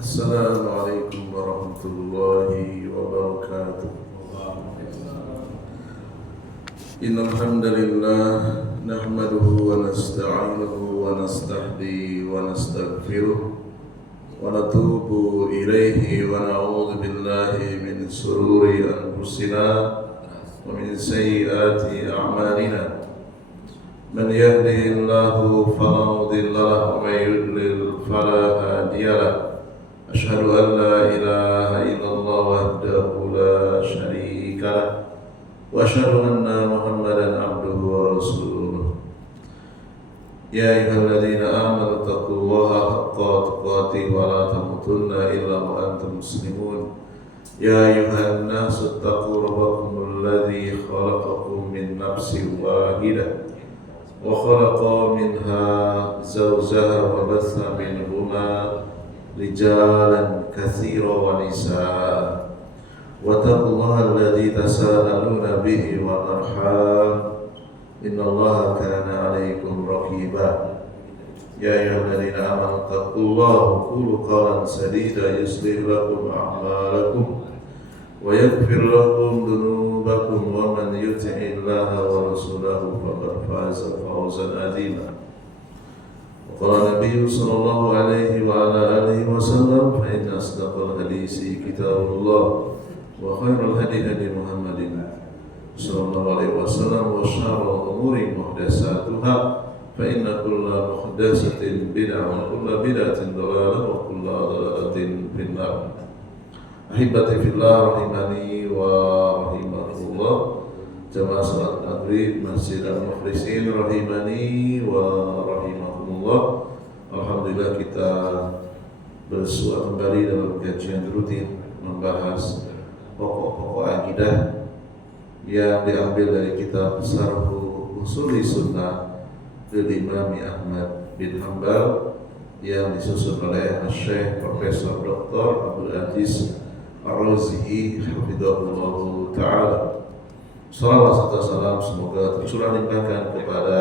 Assalamualaikum warahmatullahi wabarakatuh. Innal hamdalillah nahmaduhu wa nasta'inuhu wa nastahdi wa nastaghfiruh wa natubu ilaihi wa na'udzu billahi min shururi anfusina wa min sayyiati a'malina. Man yahdihillahu fala mudilla lahu wa man yudlil fala hadiya lahu. Asyhadu an la ilaha illallah wahdahu la syarika lah wa asyhadu anna Muhammadan abduhu wa rasuluh. Ya ayyuhalladzina amanu taqullaha haqqa tuqatih wa la tamutunna illa wa antum muslimun. Ya ayyuhan nasu taqu rabbakumul ladzi khalaqakum min nafsin wahidah wa khalaqa minha zawjaha wa batha minhuma rijalan katsira wa nisaa. Wattaqullaha alladzi tasaaluna bihi wal arham innallaha kana 'alaikum raqiba. Ya ayyuhalladzina amanu taqullaha wa qulu qawlan sadida yuslih lakum a'malakum wa yaghfir lakum dhunubakum wa man yuti'illaha wa rasulahu faqad faza fawzan 'azima. Qala Nabi sallallahu alaihi wa ala alihi wasallam fa inna asdaqal hadisi kitabullah wa khairul hadi hadi Muhammadin sallallahu alaihi wasallam wa syarrul umuri muhdatsatuha fa inna kulla muhdatsatin bid'ah wa kulla bid'atin dhalalah wa kulla dhalalatin finnar. Ahibati fillah rahimani wa rahimakumullah. Jamaah salat maghrib Masjid Al-Mukhlisin rahimani wa rahimakumullah. Alhamdulillah kita bersua kembali dalam kajian rutin membahas pokok-pokok akidah yang diambil dari kitab Syarh Usuli Sunnah dari Imam Ahmad bin Hanbal yang disusun oleh Syekh Profesor Dr. Abdul Aziz Ar-Razihi hafizahullah ta'ala. Salawat serta salam semoga tercurah limpahkan kepada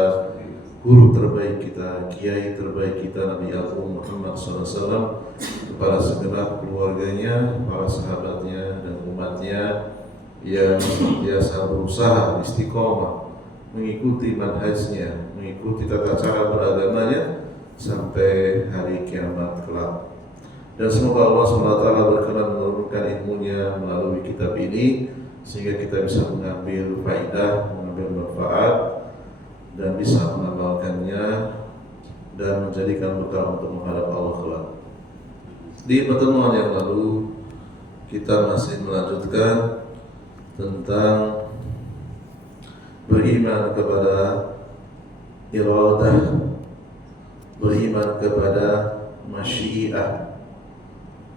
guru terbaik kita, kiai terbaik kita, Nabi Agung Muhammad SAW, kepada segenap keluarganya, para sahabatnya dan umatnya yang biasa berusaha istiqomah mengikuti manhajnya, mengikuti tata cara beragamanya sampai hari kiamat kelak. Dan semoga Allah SWT berkenan menurunkan ilmunya melalui kitab ini sehingga kita bisa mengambil faedah, mengambil manfaat dan bisa mengamalkannya dan menjadikan bekal untuk menghadap Allah kelak. Di pertemuan yang lalu kita masih melanjutkan tentang beriman kepada iradah, beriman kepada masyiah,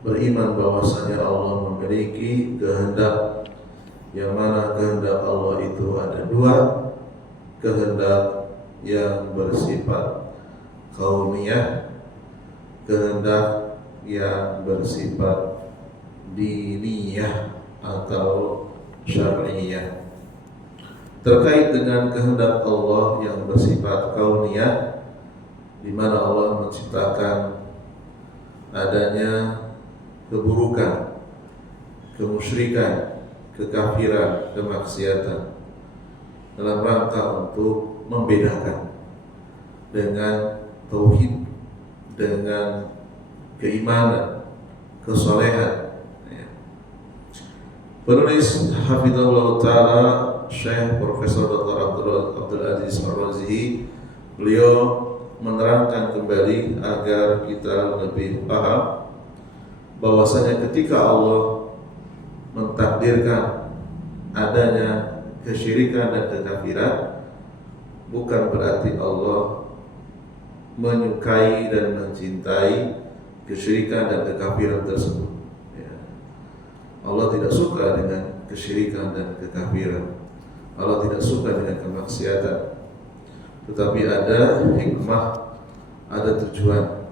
beriman bahwasanya Allah memiliki kehendak, yang mana kehendak Allah itu ada dua, kehendak yang bersifat kauniyah, kehendak yang bersifat diniyah atau syar'iyah. Terkait dengan kehendak Allah yang bersifat kauniyah, di mana Allah menciptakan adanya keburukan, kemusyrikan, kekafiran, kemaksiatan dalam rangka untuk membedakan dengan tauhid, dengan keimanan, kesolehan. Penulis hafizahullah ta'ala Syekh Profesor Dr. Abdul Aziz Ar-Razihi, beliau menerangkan kembali agar kita lebih paham bahwasanya ketika Allah mentakdirkan adanya kesyirikan dan kekafiran, bukan berarti Allah menyukai dan mencintai kesyirikan dan kekafiran tersebut. Allah tidak suka dengan kesyirikan dan kekafiran. Allah tidak suka dengan kemaksiatan. Tetapi ada hikmah, ada tujuan.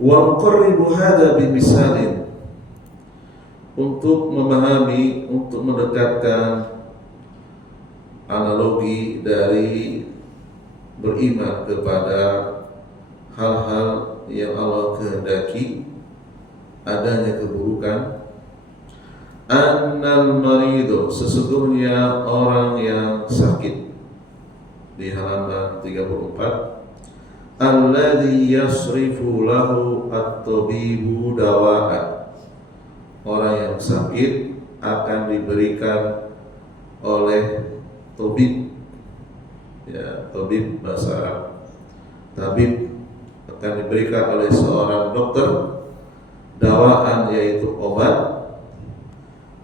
Wa nuqarribu hadza bimisalin, untuk memahami, untuk mendekatkan analogi dari beriman kepada hal-hal yang Allah kehendaki adanya keburukan. Annal maridu, sesungguhnya orang yang sakit, di halaman 34, alladzi yasrifu lahu at-tabibu dawa'an, orang yang sakit akan diberikan oleh tabib, ya, tabib bahasa Arab, tabib akan diberikan oleh seorang dokter dawaan, yaitu obat,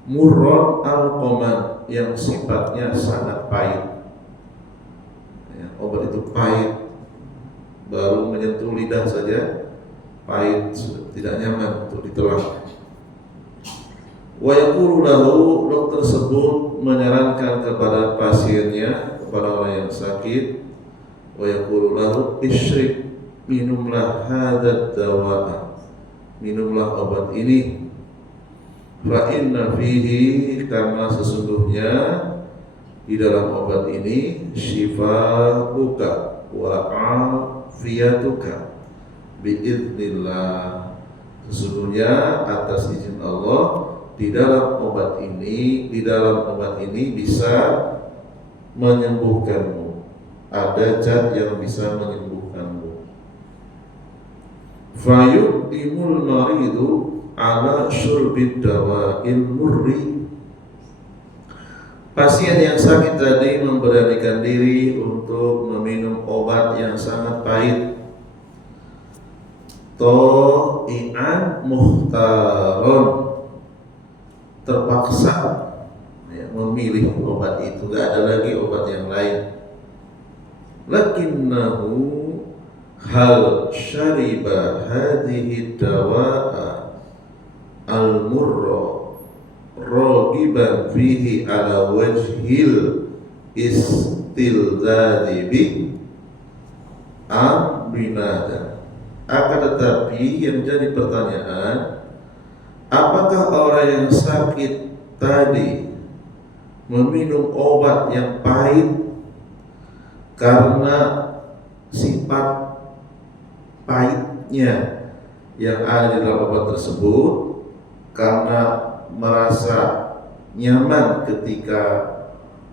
murron al-qoman, yang sifatnya sangat pahit, ya, obat itu pahit, baru menyentuh lidah saja pahit, tidak nyaman untuk ditelan. Wa yaqulu lahu, dokter tersebut menyarankan kepada pasiennya, kepada orang yang sakit, wa yaqulu lahu ishrib, minumlah hadzal dawa, minumlah obat ini, fa inna fihi, karena sesungguhnya di dalam obat ini syifauka wa afiyatuka biidznillah, sesungguhnya atas izin Allah di dalam obat ini bisa menyembuhkanmu, ada zat yang bisa menyembuhkanmu. Fayu'timul maridu ala syurbid dawa'il murri, pasien yang sakit tadi memberanikan diri untuk meminum obat yang sangat pahit. To'ian muhtaron, terpaksa, ya, memilih obat itu, gak ada lagi obat yang lain. Lakinnahu hal syariba hadhihi dawa'a al-murra ragiban fihi ala wajhil istilzadi bi binada. Akan tetapi yang menjadi pertanyaan, apakah orang yang sakit tadi meminum obat yang pahit karena sifat pahitnya yang ada di dalam obat tersebut, karena merasa nyaman ketika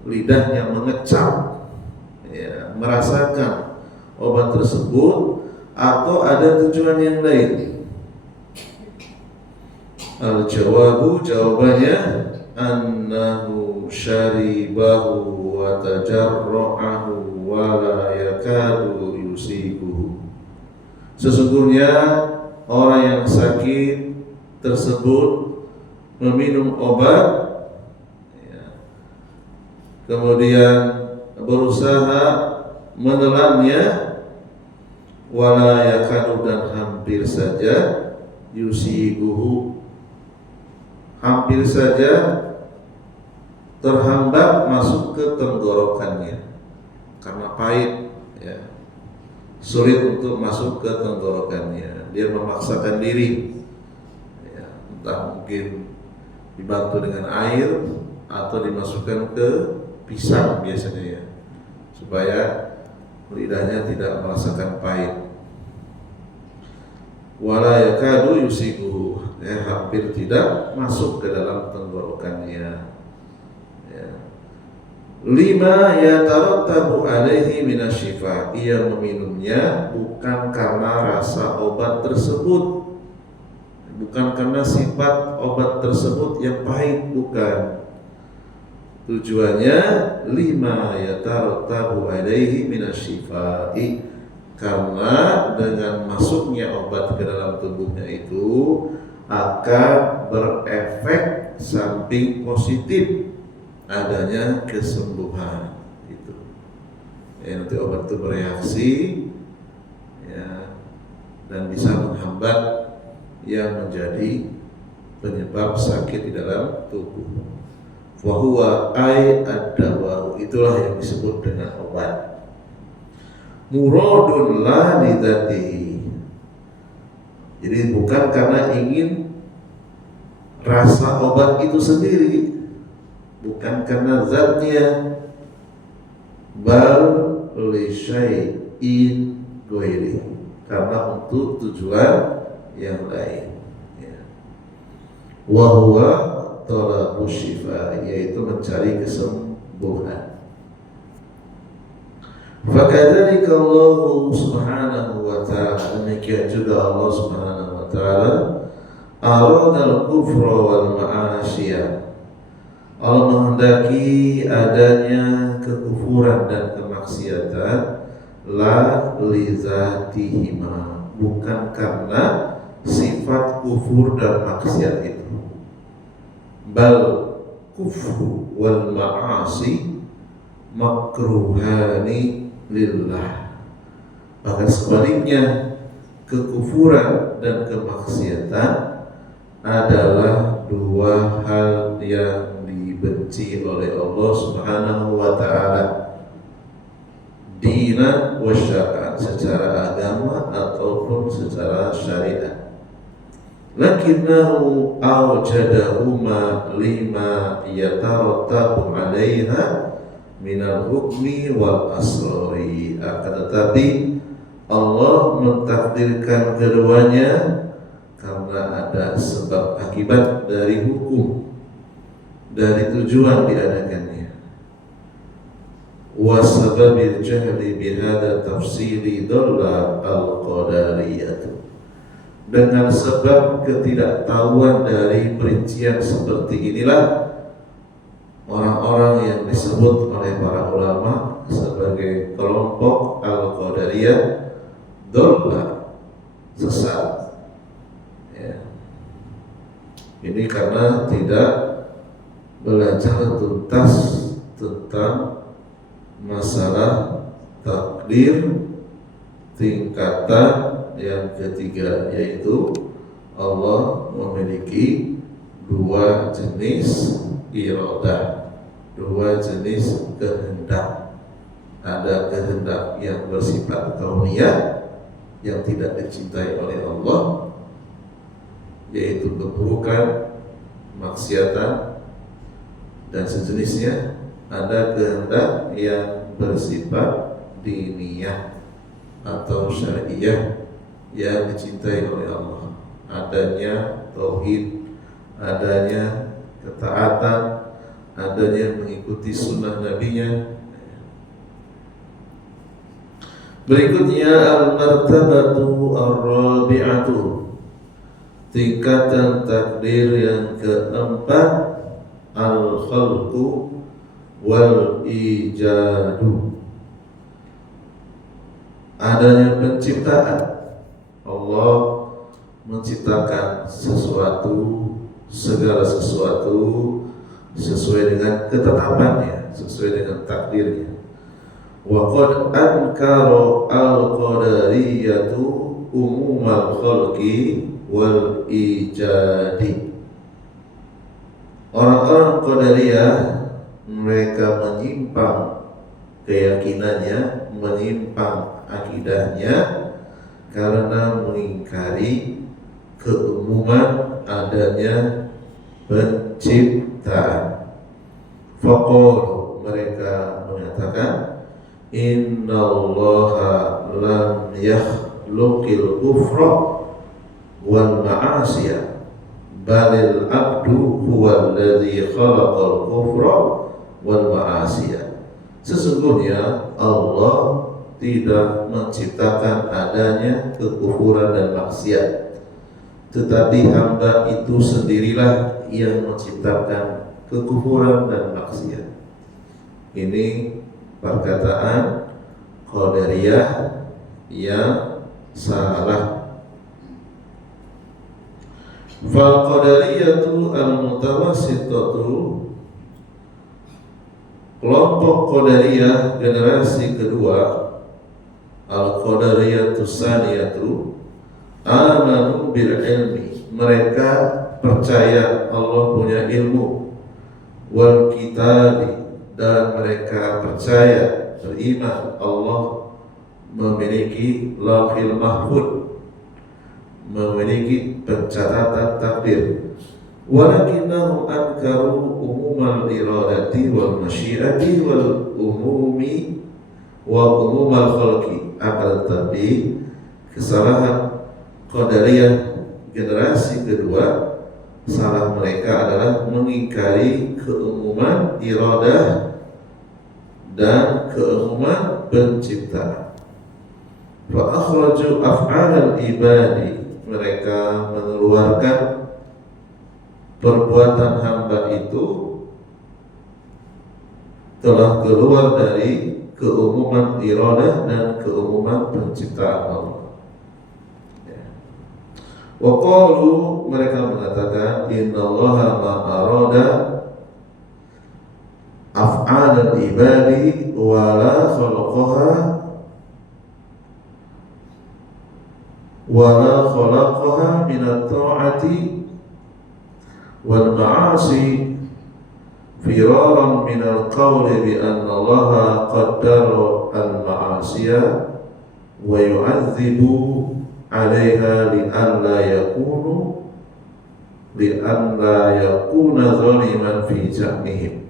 lidahnya mengecap, ya, merasakan obat tersebut, atau ada tujuan yang lain? Al-jawabu, jawabannya, annahu syaribahu wa tajarra'ahu wa la yakadu yusibuhu, sesungguhnya orang yang sakit tersebut meminum obat, ya, kemudian berusaha menelannya, wala yakadu, dan hampir saja, yusibuhu, hampir saja terhambat masuk ke tenggorokannya karena pahit, ya, sulit untuk masuk ke tenggorokannya. Dia memaksakan diri, ya, entah mungkin dibantu dengan air atau dimasukkan ke pisang biasanya, ya, supaya lidahnya tidak merasakan pahit. Wala yakadu yusibu, ya, hampir tidak masuk ke dalam tenggorokannya, ya. Lima yatarattabu alaihi minasyifa, ia meminumnya bukan karena rasa obat tersebut, bukan karena sifat obat tersebut yang pahit, bukan. Tujuannya lima yatarattabu alaihi minasyifai, karena dengan masuknya obat ke dalam tubuhnya itu akan berefek samping positif, adanya kesembuhan itu, ya, nanti obat itu bereaksi, ya, dan bisa menghambat yang menjadi penyebab sakit di dalam tubuh. Wahuwa ay ad-dawa, itulah yang disebut dengan obat. Muradun la lidzatihi, jadi bukan karena ingin rasa obat itu sendiri, bukan karena zatnya, bal li syai'in ghairi, karena untuk tujuan yang lain. Ya. Wa huwa talabu syifa, yaitu mencari kesembuhan. Fakadzalika Allah Subhanahu wa ta'ala, demikian juga Allah Subhanahu wa ta'ala aradal kufra wal ma'asiyah. Allah menghendaki adanya kekufuran dan kemaksiatan la lizatihima, bukan karena sifat kufur dan maksiat itu. Bal kufru wal ma'asi makruhani lillah. Bahkan sebaliknya, kekufuran dan kemaksiatan adalah dua hal yang dibenci oleh Allah Subhanahu wa ta'ala, dinan wa syar'an, secara agama ataupun secara syariat. Lakinnahu awjadahuma lima yatarattabu 'alaiha minal hukmi wal asrari. Akan tetapi Allah mentakdirkan keduanya karena ada sebab akibat dari hukum, dari tujuan diadakannya. Wa sababil jahli bihada tafsiri dhalla al-qadariyah. Dengan sebab ketidaktahuan dari perincian seperti inilah orang-orang yang disebut oleh para ulama sebagai kelompok Al-Qadariyah dhalla, sesat. Ya. Ini karena tidak belajar tuntas tentang masalah takdir tingkatan yang ketiga, yaitu Allah memiliki dua jenis iradah, dua jenis kehendak. Ada kehendak yang bersifat kauniyah yang tidak dicintai oleh Allah, yaitu keburukan, maksiatan dan sejenisnya. Ada kehendak yang bersifat diniyah atau syariah yang dicintai oleh Allah. Adanya tauhid, adanya ketaatan, adanya mengikuti sunnah nabinya. Berikutnya al-martabatu ar-rabi'atu, tingkatan takdir yang keempat, al-khalqu wal ijadu, adanya penciptaan. Allah menciptakan sesuatu, segala sesuatu sesuai dengan ketetapannya, sesuai dengan takdirnya. Wa qad ankara al-qadariyatu umumal khalqi wal ijadi. Orang-orang Qadariyah mereka menyimpang keyakinannya, menyimpang akidahnya karena mengingkari keumuman adanya penciptaan. Faqalu, mereka mengatakan, innallaha lam yakhluqil kufra wal ma'asiyah balil abdu huwa alladhi khalaqal kufra wal ma'asiyah. Sesungguhnya Allah tidak menciptakan adanya kekufuran dan maksiat, tetapi hamba itu sendirilah yang menciptakan kekufuran dan maksiat. Ini perkataan Qadariyah yang salah. Fal Qadariyatu al-mutawassitatu, kelompok Qadariyah generasi kedua, Al-Qadariyatu Saniyatu, amanu bil ilmi, mereka percaya Allah punya ilmu, wal kitabi, dan mereka percaya, beriman Allah memiliki lauhil mahfud, memiliki pencatatan takdir. Walakinnahum ankaru umumal iradati wal masyiati wal umumi wa umumal khalqi. Akan tetapi Kesalahan Qadariyah generasi kedua, salah mereka adalah mengingkari keumuman iradah dan keumuman penciptaan. Fa akhraju af'alal ibadi, mereka mengeluarkan perbuatan hamba itu telah keluar dari keumuman iradah dan keumuman penciptaan Allah. Wa qalu, mereka mengatakan innallaha ma arada af'alal ibadi wa la khalaqaha min at-ta'ati wal ma'asi firaran min al-qawli bi anna allaha qaddara al-ma'asiya wa yu'adzibu 'alaiha li'alla yakuna zaliman fi jahmihim.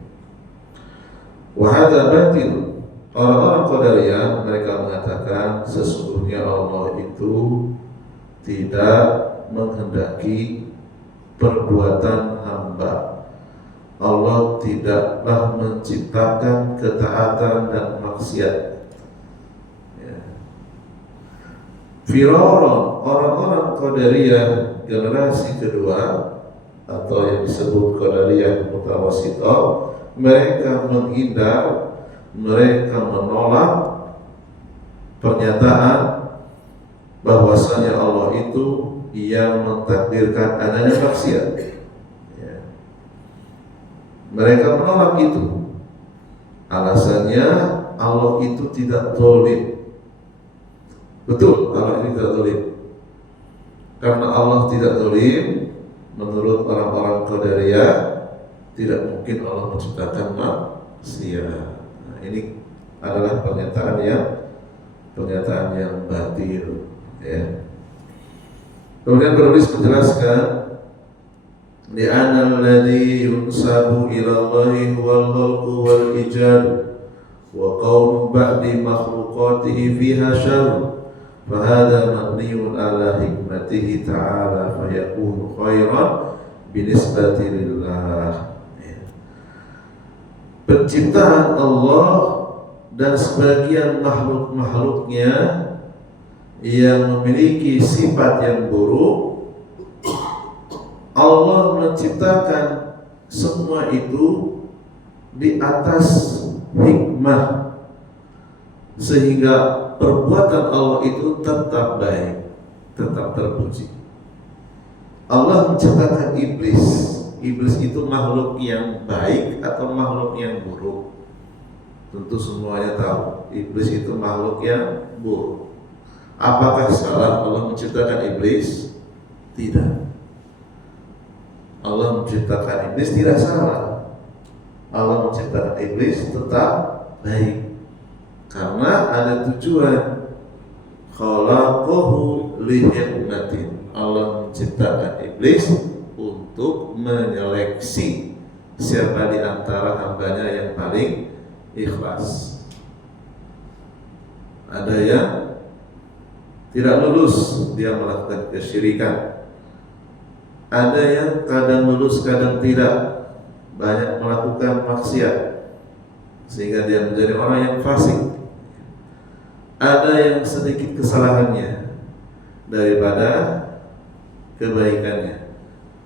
Wa hadha batil. Orang-orang Qadariyah mereka mengatakan sesungguhnya Allah itu tidak menghendaki perbuatan hamba. Allah tidaklah menciptakan ketaatan dan maksiat. Firaron, orang-orang Qadariyah generasi kedua atau yang disebut Qadariyah Mutawassithah, mereka menghindar, mereka menolak pernyataan bahwasanya Allah itu yang mentakdirkan adanya maksiat. Mereka menolak itu. Alasannya Allah itu tidak zalim. Betul, Allah ini tidak zalim. Karena Allah tidak zalim, menurut orang-orang Qadariyah, tidak mungkin Allah menciptakan manusia. Nah, ini adalah pernyataan yang batil. Ya. Kemudian penulis menjelaskan, li'anna alladhi yunsabu ila Allahi huwal khalqu wal ijad wa qawmu ba'di makhluqatihi fiha syarr. Fahada mabniun ala hikmatihi ta'ala fayakunu khairan binisbati lillah. Penciptaan Allah dan sebagian makhluk-makhluknya yang memiliki sifat yang buruk, Allah menciptakan semua itu di atas hikmah sehingga perbuatan Allah itu tetap baik, tetap terpuji. Allah menciptakan iblis. Iblis itu makhluk yang baik atau makhluk yang buruk? Tentu semuanya tahu, iblis itu makhluk yang buruk. Apakah salah Allah menciptakan iblis? Tidak. Allah menciptakan iblis tidak salah. Allah menciptakan iblis tetap baik. Karena ada tujuan. Khalaqahu lihikmatin. Allah menciptakan iblis untuk menyeleksi siapa di antara hambanya yang paling ikhlas. Ada yang tidak lulus, dia melakukan kesyirikan. Ada yang kadang lulus, kadang tidak, banyak melakukan maksiat sehingga dia menjadi orang yang fasik. Ada yang sedikit kesalahannya daripada kebaikannya.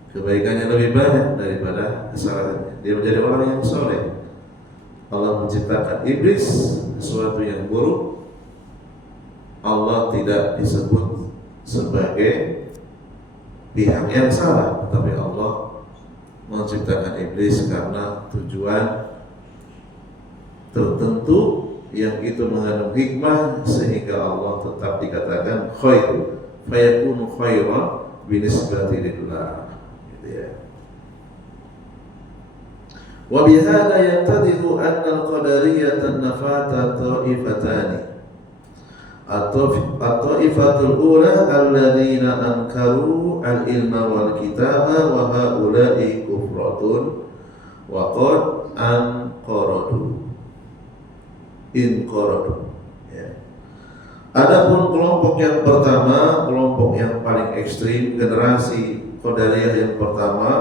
Kebaikannya lebih banyak daripada kesalahannya. Dia menjadi orang yang soleh. Allah menciptakan iblis sesuatu yang buruk. Allah tidak disebut sebagai pihak yang salah, tetapi Allah menciptakan iblis karena tujuan tertentu yang itu mengandung hikmah sehingga Allah tetap dikatakan khair, fayakunu khairan binisbati lillah, gitu ya. Wa bihadza yattadihu anna al-qadariyah an-nafata ta'ifatani. At-ta'ifatul ula alladzina ankaru al-ilma wal kitaba wa haula'i kufratun wa qad anqaradu. Ya. Adapun kelompok yang pertama, kelompok yang paling ekstrim, generasi Qadariyah yang pertama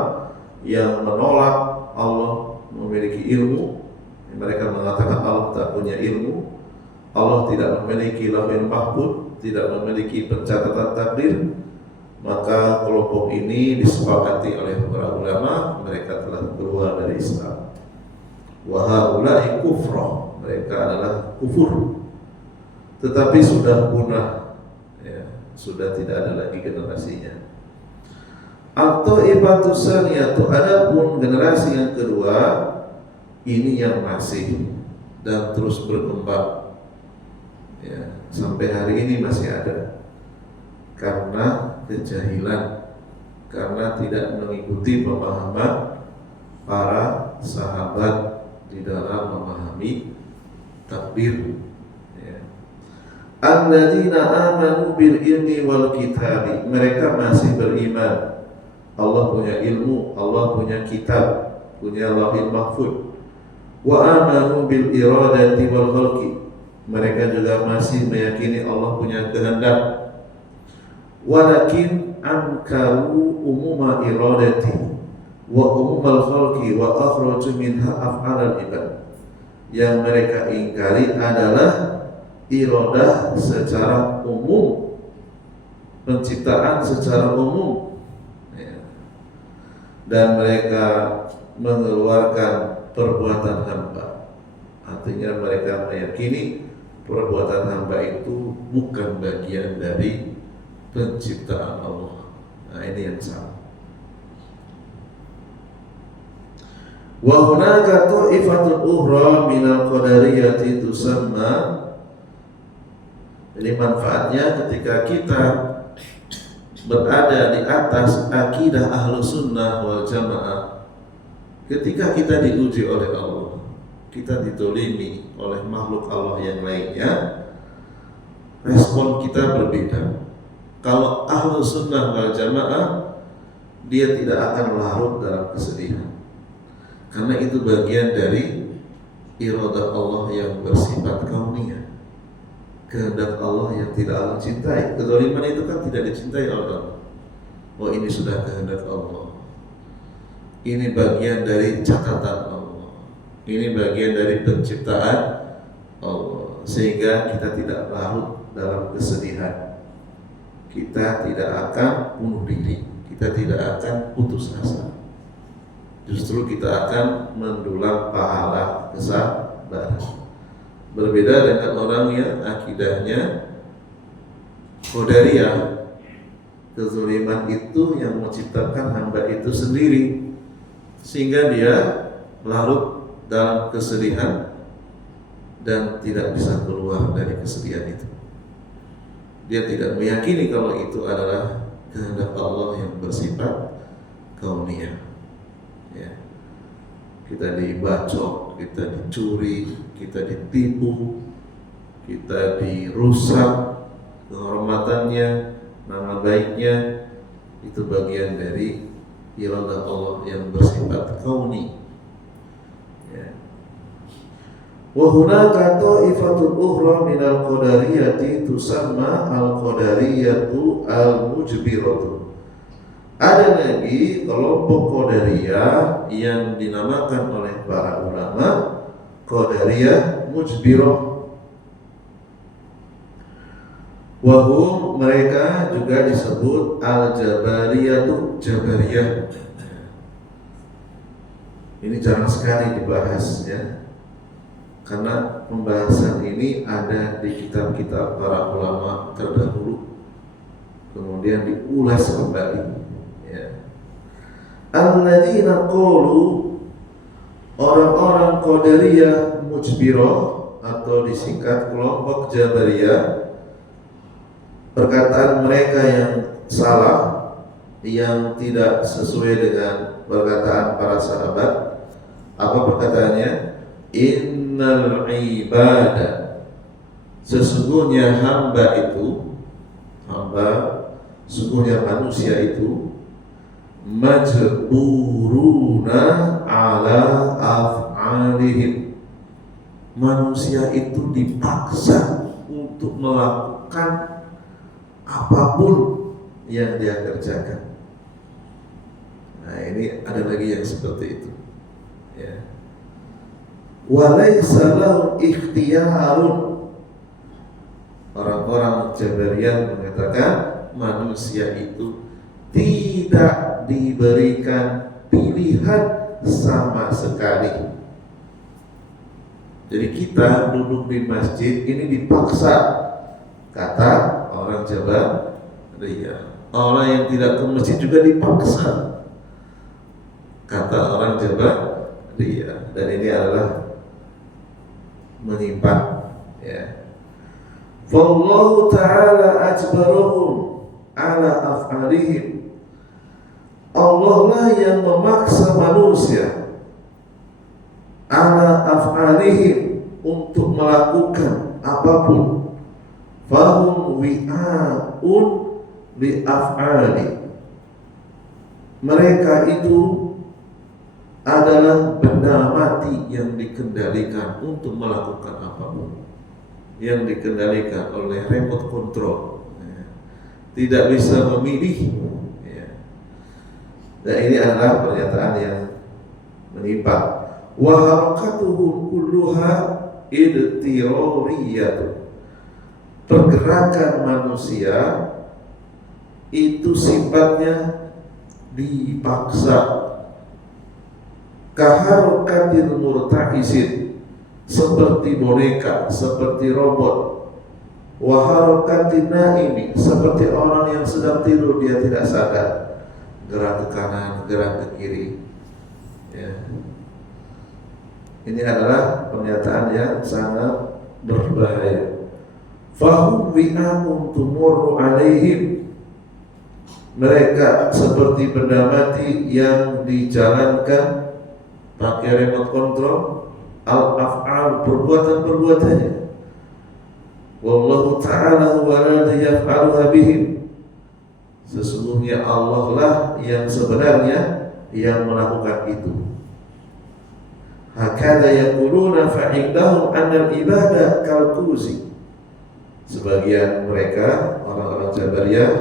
yang menolak Allah memiliki ilmu. Mereka mengatakan Allah tak punya ilmu, Allah tidak memiliki lauhul mahfuz, tidak memiliki pencatatan takdir. Maka kelompok ini disepakati oleh para ulama, mereka telah keluar dari Islam. Wa haula'i kufrah, mereka adalah kufur, tetapi sudah punah, ya, sudah tidak ada lagi generasinya. Atau ibatu saniyatu, adapun generasi yang kedua ini yang masih dan terus berkembang, ya, sampai hari ini masih ada, karena kejahilan, karena tidak mengikuti pemahaman para sahabat di dalam memahami takdir. Alladzina amanu bil ilmi wal kitabi, mereka masih beriman Allah punya ilmu, Allah punya kitab, punya lauhul mahfuz. Wa amanu bil iradati wal khalqi, mereka juga masih meyakini Allah punya kehendak. Walakin ankaru umuma iradati wa umumal khalqi wa akhraju minha af'alal ibad, yang mereka ingkari adalah iradah secara umum, penciptaan secara umum, ya. Dan mereka mengeluarkan perbuatan hamba, artinya mereka meyakini perbuatan hamba itu bukan bagian dari penciptaan Allah. Nah, ini yang salah. Wa hunaka ta'ifatul ukhra minal qadariyati tusamma. Jadi manfaatnya ketika kita berada di atas akidah Ahlus Sunnah wal Jamaah, ketika kita diuji oleh Allah, kita ditolimi oleh makhluk Allah yang lainnya, respon kita berbeda. Kalau Ahlus Sunnah wal Jamaah, dia tidak akan larut dalam kesedihan, karena itu bagian dari iradah Allah yang bersifat kauniyah, kehendak Allah yang tidak Allah cintai. Kezaliman itu kan tidak dicintai oleh Allah. Oh, ini sudah kehendak Allah, ini bagian dari catatan Allah, ini bagian dari penciptaan Allah, sehingga kita tidak larut dalam kesedihan, kita tidak akan bunuh diri, kita tidak akan putus asa, justru kita akan mendulang pahala kesabaran. Berbeda dengan orang yang akidahnya Qadariyah, kezaliman itu yang menciptakan hamba itu sendiri, sehingga dia larut dalam kesedihan dan tidak bisa keluar dari kesedihan itu. Dia tidak meyakini kalau itu adalah kehendak Allah yang bersifat kauniyah, ya. Kita dibacok, kita dicuri, kita ditipu, kita dirusak kehormatannya, nama baiknya, itu bagian dari iradah Allah yang bersifat kauni, ya. Wa hunaka ta'ifatul ukhra minal qadariyati tusamma al-qadariyatu al-mujbiratu. Ada lagi kelompok Qadariyah yang dinamakan oleh para ulama Qadariyah Mujbirah. Wahum, mereka juga disebut Al-Jabariyatu, Jabariyah. Ini jarang sekali dibahas, ya, karena pembahasan ini ada di kitab-kitab para ulama terdahulu, kemudian diulas kembali. Alladzina qalu, orang-orang Qadariyah Mujbirah atau disingkat kelompok Jabariyah, perkataan mereka yang salah, yang tidak sesuai dengan perkataan para sahabat. Apa perkataannya? Innal ibadah, sesungguhnya hamba itu, sesungguhnya manusia itu majburuna ala af'alihim, manusia itu dipaksa untuk melakukan apapun yang dia kerjakan. Nah, ini ada lagi yang seperti itu. Ya. Walaysa lahu ikhtiyarun. Orang-orang Jabariyah mengatakan manusia itu tidak diberikan pilihan sama sekali. Jadi kita duduk di masjid ini dipaksa, kata orang Jabariyah. Orang yang tidak ke masjid juga dipaksa, kata orang Jabariyah. Dan ini adalah menyimpang, ya. Wallahu ta'ala ajbaruhum ala af'alihim. Allah lah yang memaksa manusia ala af'alihim, untuk melakukan apapun. Fahum wi'a'un li af'ali. Mereka itu adalah benda mati yang dikendalikan untuk melakukan apapun, yang dikendalikan oleh remote control, ya. Tidak bisa memilih, ya. Dan ini adalah pernyataan yang menyimpang. Wa harakatuhu kulluha idtirariyah. Pergerakan manusia itu sifatnya dipaksa. Kaharakatil murta'isin, seperti boneka, seperti robot. Waharakatin naimi, seperti orang yang sedang tidur dia tidak sadar, gerak ke kanan, gerak ke kiri, ya. Ini adalah pernyataan yang sangat berbahaya. Fahum wi'amun tumurru alaihim. Mereka seperti benda mati yang dijalankan pakai remote control al-af'al, perbuatan-perbuatannya. Wallahu ta'ala huwa alladhi yaf'aluha bihim. Sesungguhnya Allah lah yang sebenarnya yang melakukan itu. Hakadha yaquluna fa'indahum annal ibadah kalkuzi. Sebagian mereka, orang-orang Jabariyah,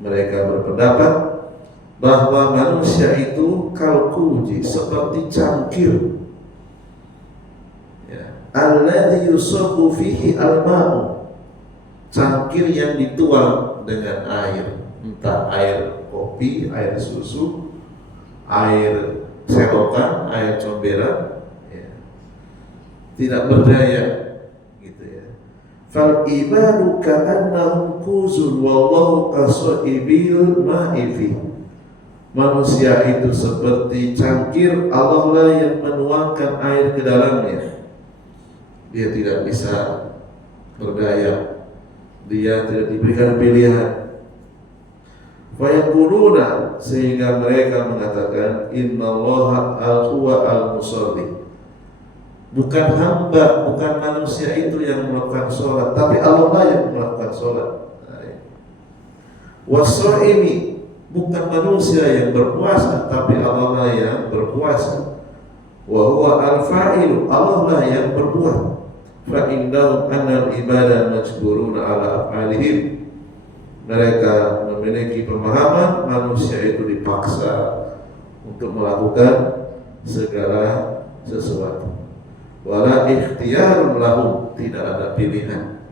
mereka berpendapat bahwa manusia itu kalkuji, seperti cangkir, ya. Alladhi yusabu fihi al-ma'u, cangkir yang dituang dengan air, entah air kopi, air susu, air selokan, air comberan, ya. Tidak berdaya, gitu ya. Fal ibadu ka'annahum kuzun wallahu kasaibil ma'ifi. Manusia itu seperti cangkir, Allah lah yang menuangkan air ke dalamnya. Dia tidak bisa berdaya, dia tidak diberikan pilihan. Fayaquluna, sehingga mereka mengatakan innallaha huwa al-musalli. Bukan hamba, bukan manusia itu yang melakukan sholat, tapi Allah lah yang melakukan sholat. Wasraimi, bukan manusia yang berpuasa, tapi Allah lah yang berpuasa. Wa huwa al-fa'ilu, Allah lah yang berbuat. Fa indahum annal ibadah majburuna ala af'alihim. Mereka memiliki pemahaman manusia itu dipaksa untuk melakukan segala sesuatu. Wala ikhtiyar lahum, tidak ada pilihan.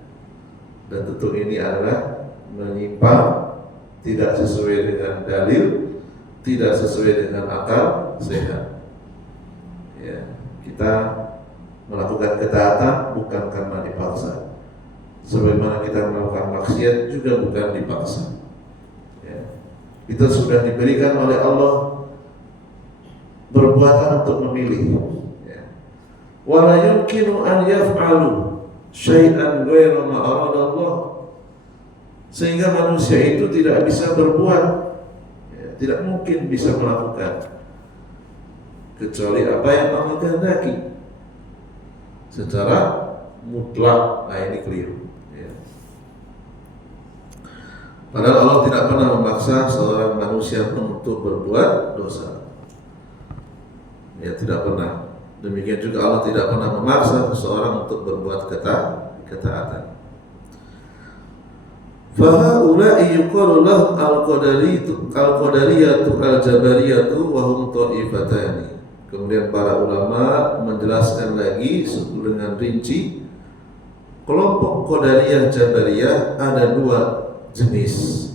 Dan tentu ini adalah menyimpang, tidak sesuai dengan dalil, tidak sesuai dengan akal sehat. Ya, kita melakukan ketaatan bukan karena dipaksa. Sebagaimana kita melakukan maksiat juga bukan dipaksa. Ya, kita sudah diberikan oleh Allah perbuatan untuk memilih. Ya. Wala yumkinu an yaf'alu syai'an ghairu ma aradallah. Sehingga manusia itu tidak bisa berbuat, ya, tidak mungkin bisa melakukan kecuali apa yang Allah kehendaki secara mutlak. Nah, ini keliru, ya. Padahal Allah tidak pernah memaksa seorang manusia untuk berbuat dosa, ya, tidak pernah. Demikian juga Allah tidak pernah memaksa seseorang untuk berbuat ketaatan. Fahaula'i yuqalu lahum al-qadariyatu al-jabariyatu wa hum ta'ifatani. Kemudian para ulama menjelaskan lagi dengan rinci, kelompok Qadariyah Jabariyah ada dua jenis.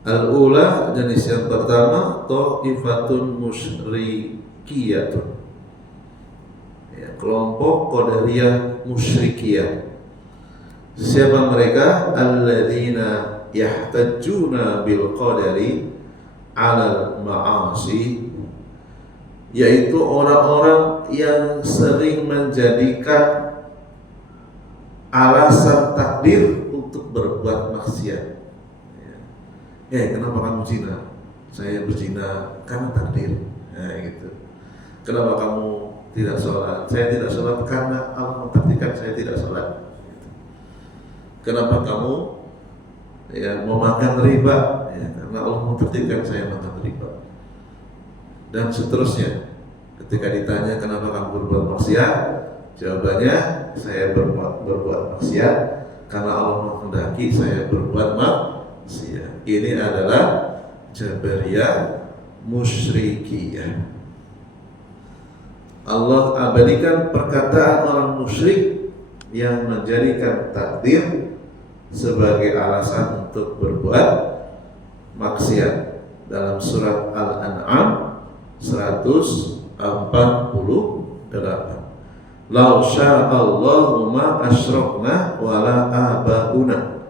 Al-ula, jenis yang pertama, ta'ifatun musyrikiyatun, ya, kelompok Qadariyah musyrikiyah. Siapa mereka? Alladzina yahtajjuna bil qadari 'alal ma'asi, yaitu orang-orang yang sering menjadikan alasan takdir untuk berbuat maksiat. Kenapa kamu zina? Saya berzina karena takdir. Gitu. Kenapa kamu tidak sholat? Saya tidak sholat karena Allah mentakdirkan saya tidak sholat. Kenapa kamu mau makan riba? Karena Allah mentakdirkan saya makan riba. Dan seterusnya. Ketika ditanya kenapa kamu berbuat maksiat, jawabannya saya berbuat maksiat karena Allah menghendaki saya berbuat maksiat. Ini adalah Jabariyah musyrikiyah. Allah abadikan perkataan orang musyrik yang menjadikan takdir sebagai alasan untuk berbuat maksiat dalam surat Al-An'am 148. Lau sya'allahu ma asyrokna wala abauna.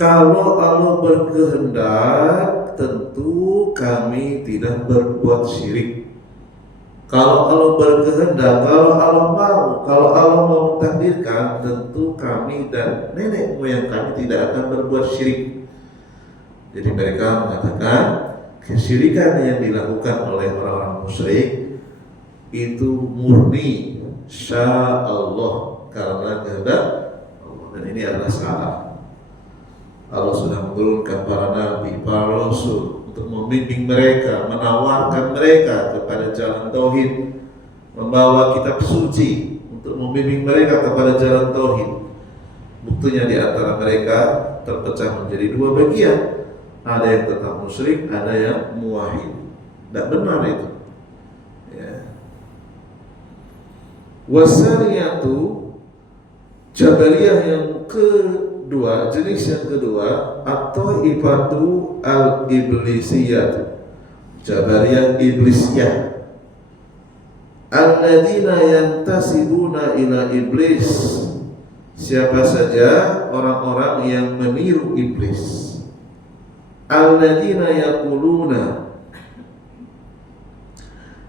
Kalau Allah berkehendak, tentu kami tidak berbuat syirik. Kalau Allah berkehendak, kalau Allah mau mentakdirkan, tentu kami dan nenek moyang kami tidak akan berbuat syirik. Jadi mereka mengatakan kesyirikan yang dilakukan oleh orang-orang musyrik itu murni sya Allah, karena kehendak Allah, dan ini adalah salah. Allah sudah menurunkan para nabi, para rasul untuk membimbing mereka, menawarkan mereka kepada jalan tauhid, membawa kitab suci untuk membimbing mereka kepada jalan tauhid. Buktinya di antara mereka terpecah menjadi dua bagian. Ada yang tetap musyrik, ada yang muwahhid. Tidak benar itu. Wasaniyatu, Jabariyah yang kedua, jenis yang kedua, atau ibadu al-iblisiyah, Jabariyah iblisiyah. Alladzina yantasibuna ila iblis, siapa saja orang-orang yang meniru iblis. Alladzina yaquluna,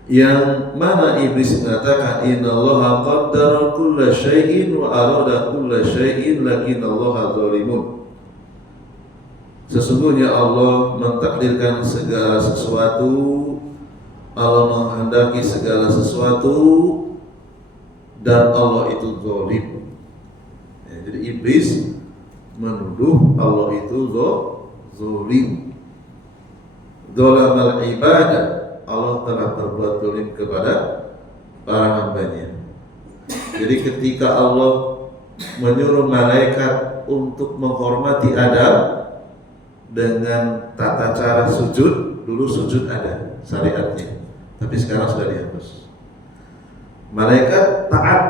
yang mana iblis mengatakan innallaha qaddara kulla syai'in wa arada kulla syai'in lakinnallaha zalimun. Sesungguhnya Allah mentakdirkan segala sesuatu, Allah menghendaki segala sesuatu, dan Allah itu zalim. Jadi iblis menuduh Allah itu zalim. Dzalamal ibadah, Allah telah berbuat zalim kepada para hambanya. Jadi ketika Allah menyuruh malaikat untuk menghormati Adam dengan tata cara sujud, dulu sujud ada syariatnya, tapi sekarang sudah dihapus. Malaikat taat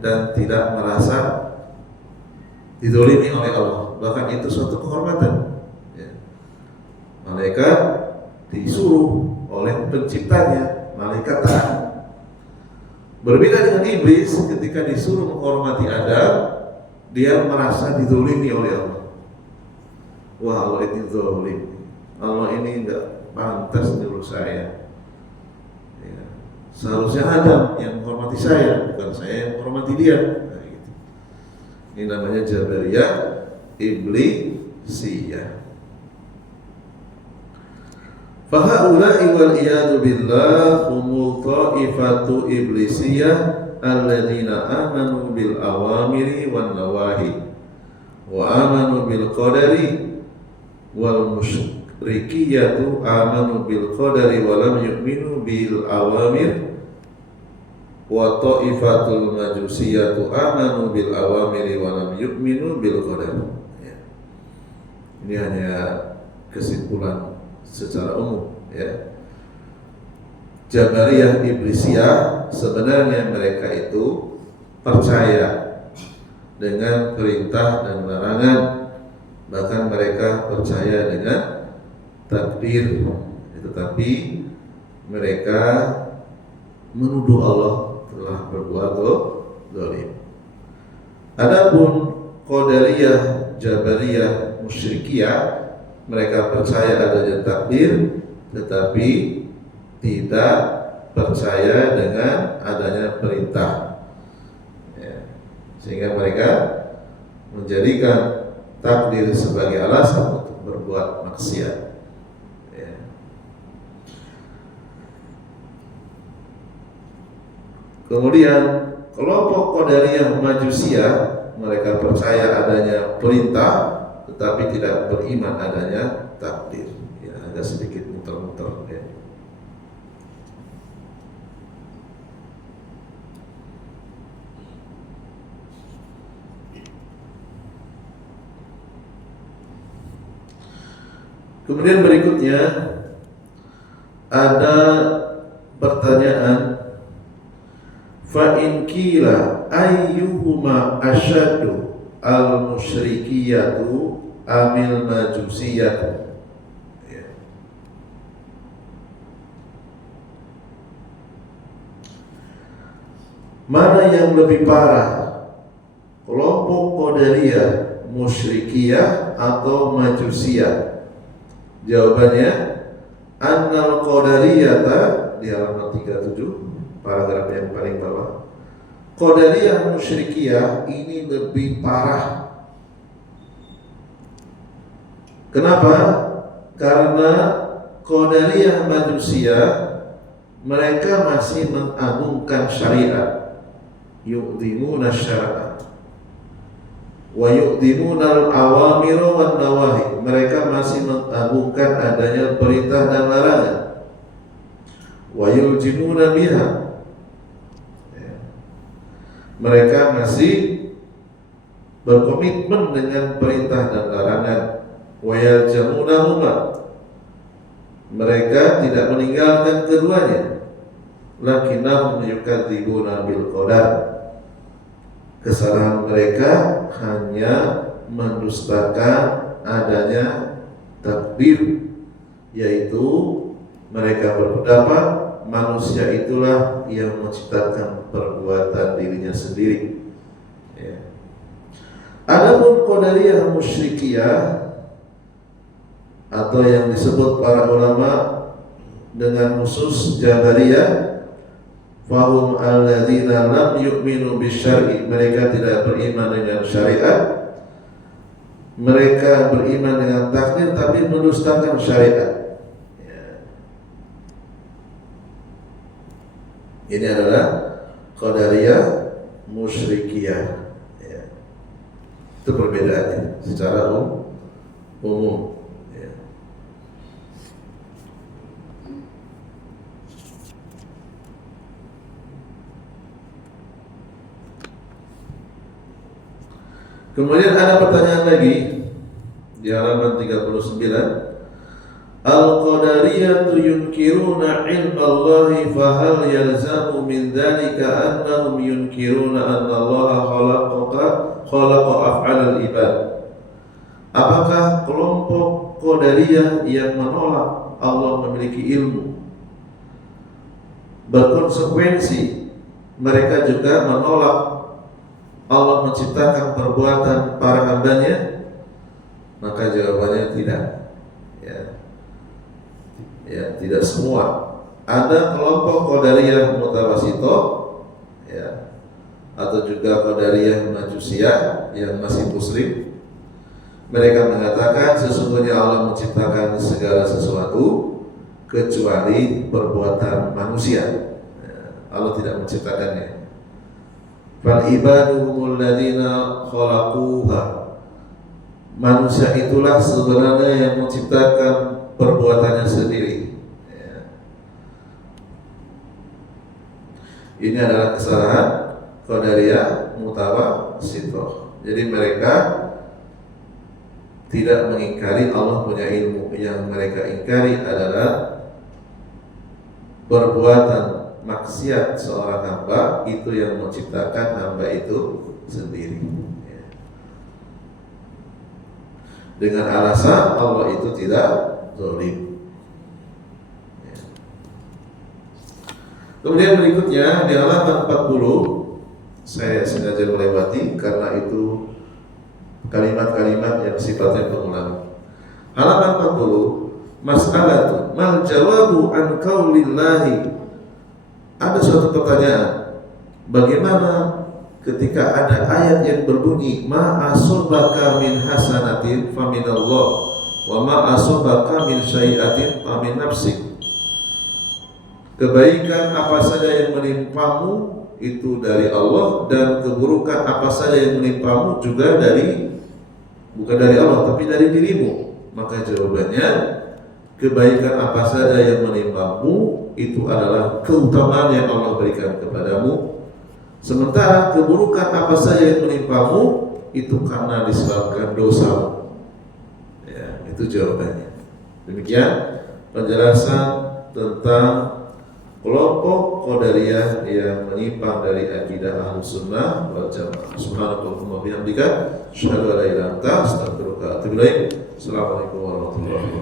dan tidak merasa dizalimi oleh Allah, bahkan itu suatu kehormatan. Malaikat disuruh oleh penciptanya, malaikat taat. Berbeda dengan iblis, ketika disuruh menghormati Adam, dia merasa dizalimi oleh Allah. Wah, Allah ini zalim, Allah ini enggak pantas menyuruh saya. Seharusnya Adam yang menghormati saya, bukan saya yang menghormati dia. Gitu. Ini namanya Jabariyah iblisiyah. Fahaula'i wal iyadu billah humul ta'ifatu iblisiyah alladzina amanu bil awamiri wan nawahi wa amanu bil qadari wal musyrikiyatu amanu bil qadari wa lam yu'minu bil awamir wa ta'ifatul majusiyatu amanu bil awamiri wa lam yu'minu bil qadari. Ini hanya kesimpulan secara umum ya. Jabariyah Iblisiyah sebenarnya mereka itu percaya dengan perintah dan larangan, bahkan mereka percaya dengan takdir, tetapi mereka menuduh Allah telah berbuat zalim. Adapun Qadariyah, Jabariyah, Musyrikiyah, mereka percaya adanya takdir, tetapi tidak percaya dengan adanya perintah, ya. Sehingga mereka menjadikan takdir sebagai alasan untuk berbuat maksiat, ya. Kemudian kelompok Qadariyah Majusiyah, mereka percaya adanya perintah tetapi tidak beriman adanya takdir. Ya, agak sedikit muter-muter ya. Kemudian berikutnya ada pertanyaan, fa in qila ayyuhuma asyaddu al-musyrikiyatu amil majusiyatu. Ya. Mana yang lebih parah, kelompok Qadariyah, Musyrikiyah atau Majusiyah? Jawabannya annal Qadariyata di halaman 37 paragraf yang paling bawah. Qadariyah Musyrikiyah ini lebih parah. Kenapa? Karena Qadariyah Majusiyah mereka masih mengagungkan syariat, yu'dhimuna syar'a wa yu'dhimuna al-awamira wan nawahi. Mereka masih mengagungkan adanya perintah dan larangan. Wa yuljimuna biha. Mereka masih berkomitmen dengan perintah dan larangan. Wa yaljamunahuma. Mereka tidak meninggalkan keduanya. Lakinnahum yukadzibuna bil qadar. Kesalahan mereka hanya mendustakan adanya takdir, yaitu mereka berpendapat manusia itulah yang menciptakan perbuatan dirinya sendiri. Ya. Adapun Qadariyah Musyrikiyah atau yang disebut para ulama dengan khusus Jabariyah, fahum alladzina lam yu'minu bisyar'i, mereka tidak beriman dengan syariat, mereka beriman dengan takdir tapi mendustakan syariat. Ya. Ini adalah Qadariyah Musyrikiyah. Ya. Itu perbedaannya secara umum. Ya. Kemudian ada pertanyaan lagi di halaman 39. Al-Qadariyatu yunkiruna ilma Allahi fahal yalzamu min dhalika annahum yunkiruna anna Allaha khalaqa af'al al-ibad. Apakah kelompok Qadariyah yang menolak Allah memiliki ilmu berkonsekuensi mereka juga menolak Allah menciptakan perbuatan para hambanya? Maka jawabannya tidak. Ya, tidak semua. Ada kelompok Qadariyah Mutawasithah, ya, atau juga Qadariyah Majusiyah yang masih musyrik. Mereka mengatakan sesungguhnya Allah menciptakan segala sesuatu kecuali perbuatan manusia. Ya, Allah tidak menciptakannya. Fal ibaduhumul ladzina khalaquha. Manusia itulah sebenarnya yang menciptakan perbuatannya sendiri. Ya. Ini adalah kesalahan Qadariyah Mutawasithah. Jadi mereka tidak mengingkari Allah punya ilmu. Yang mereka ingkari adalah perbuatan maksiat seorang hamba itu yang menciptakan hamba itu sendiri, dengan alasan Allah itu tidak zalim. Kemudian berikutnya di halaman 40, saya sengaja melewati karena itu kalimat-kalimat yang sifatnya pengulangan. Halaman 40, mas'alatu mal jawabu an qaulillahi. Ada suatu pertanyaan, bagaimana ketika ada ayat yang berbunyi ma asabaka min hasanatin faminallah wa ma asabaka min sayyi'atin famin nafsik. Kebaikan apa saja yang menimpamu itu dari Allah, dan keburukan apa saja yang menimpamu juga bukan dari Allah tapi dari dirimu. Maka jawabannya, kebaikan apa saja yang menimpamu itu adalah keutamaan yang Allah berikan kepadamu, sementara keburukan apa saja yang menimpamu itu karena disebabkan dosamu. Ya, itu jawabannya. Demikian penjelasan tentang kelompok Qadariyah yang menyimpang dari akidah Ahlussunnah wal Jamaah. Subhanakallahumma wa bihamdika, asyhadu an la ilaha illa anta, astaghfiruka wa atubu ilaik. Assalamualaikum warahmatullahi wabarakatuh.